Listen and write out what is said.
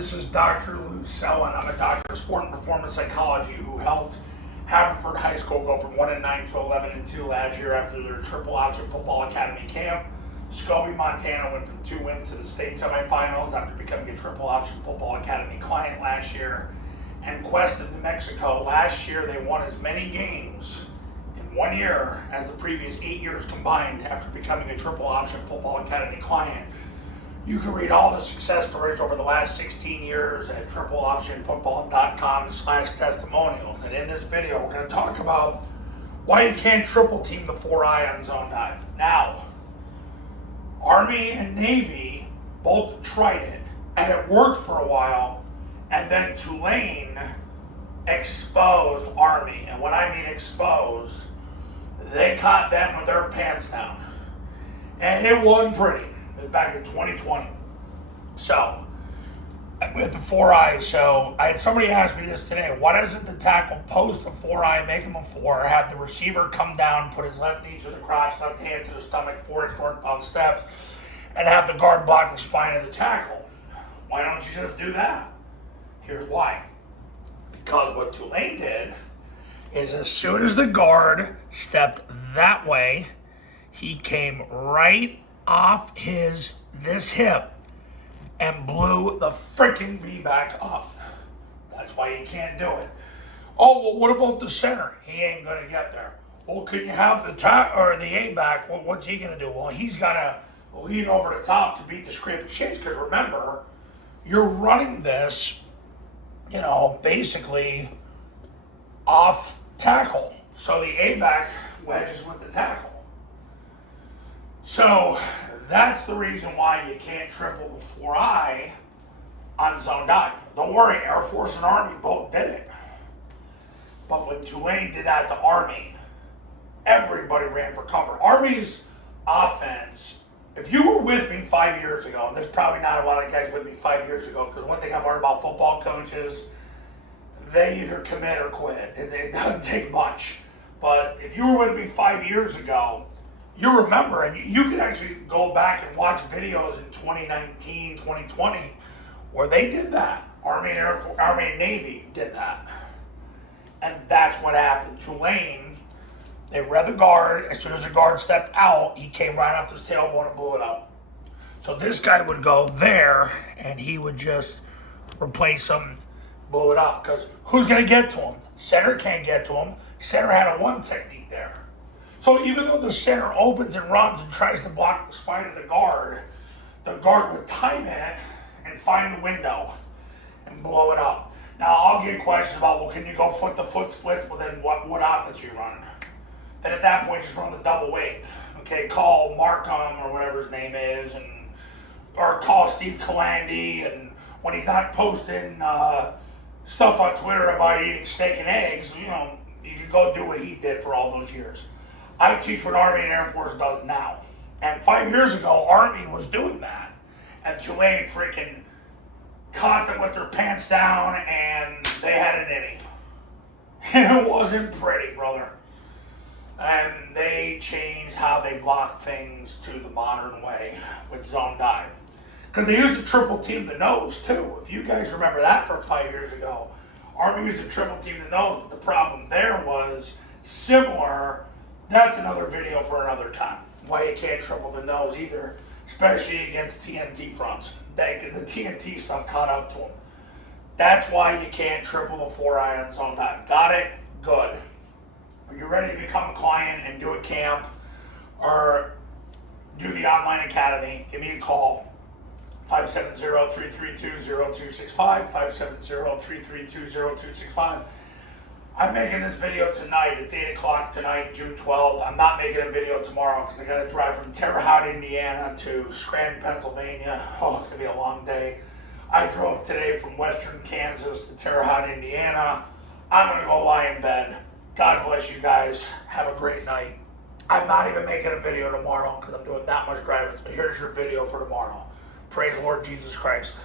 This is Dr. Cella, and I'm a doctor of sport and performance psychology who helped Haverford High School go from 1-9 to 11-2 last year after their triple option football academy camp. Scobie, Montana went from 2 wins to the state semifinals after becoming a triple option football academy client last year. And Quest of New Mexico, last year they won as many games in 1 year as the previous 8 years combined after becoming a triple option football academy client. You can read all the success stories over the last 16 years at tripleoptionfootball.com/testimonials. And in this video, we're going to talk about why you can't triple team the 4-eye on zone dive. Now, Army and Navy both tried it, and it worked for a while, and then Tulane exposed Army. And when I mean exposed, they caught them with their pants down. And it wasn't pretty. Back in 2020. So, with the 4-eye, somebody asked me this today, why doesn't the tackle post the 4-eye, make him a 4, or have the receiver come down, put his left knee to the crotch, left hand to the stomach, forward northbound steps, and have the guard block the spine of the tackle? Why don't you just do that? Here's why. Because what Tulane did is as soon as the guard stepped that way, he came right off this hip and blew the freaking B back up. That's why you can't do it. Oh, well, what about the center? He ain't gonna get there. Well, can you have the A back? Well, what's he gonna do? Well, he's gotta lean over the top to beat the scraping shades. Because remember, you're running this, basically off tackle. So the A back wedges with the tackle. So that's the reason why you can't triple the 4-eye on zone dive. Don't worry, Air Force and Army both did it. But when Tulane did that to Army, everybody ran for cover. Army's offense, if you were with me 5 years ago, and there's probably not a lot of guys with me 5 years ago, because one thing I've learned about football coaches, they either commit or quit. It doesn't take much. But if you were with me 5 years ago, you remember, and you can actually go back and watch videos in 2019, 2020, where they did that. Army and Navy did that. And that's what happened. Tulane, they read the guard. As soon as the guard stepped out, he came right off his tailbone and blew it up. So this guy would go there, and he would just replace him, blow it up. Because who's going to get to him? Center can't get to him. Center had a 1 technique there. So even though the center opens and runs and tries to block the spine of the guard would time it and find the window and blow it up. Now, I'll get questions about, well, can you go foot-to-foot splits? Well, then what offense are you running? Then at that point, just run the double weight. Okay, call Markham or whatever his name is, or call Steve Kalandi, and when he's not posting stuff on Twitter about eating steak and eggs, you can go do what he did for all those years. I teach what Army and Air Force does now. And 5 years ago, Army was doing that. And Tulane freaking caught them with their pants down, and they had an inning. It wasn't pretty, brother. And they changed how they block things to the modern way with zone dive. Because they used to triple team the nose, too. If you guys remember that from 5 years ago. Army used to triple team the nose, but the problem there was similar. That's another video for another time. Why you can't triple the nose either, especially against TNT fronts. The TNT stuff caught up to them. That's why you can't triple the 4-eye on zone dive. Got it? Good. Are you ready to become a client and do a camp or do the online academy? Give me a call. 570-332-0265, 570-332-0265. I'm making this video tonight. It's 8 o'clock tonight, June 12th. I'm not making a video tomorrow because I got to drive from Terre Haute, Indiana to Scranton, Pennsylvania. Oh, it's going to be a long day. I drove today from western Kansas to Terre Haute, Indiana. I'm going to go lie in bed. God bless you guys. Have a great night. I'm not even making a video tomorrow because I'm doing that much driving. So here's your video for tomorrow. Praise the Lord Jesus Christ.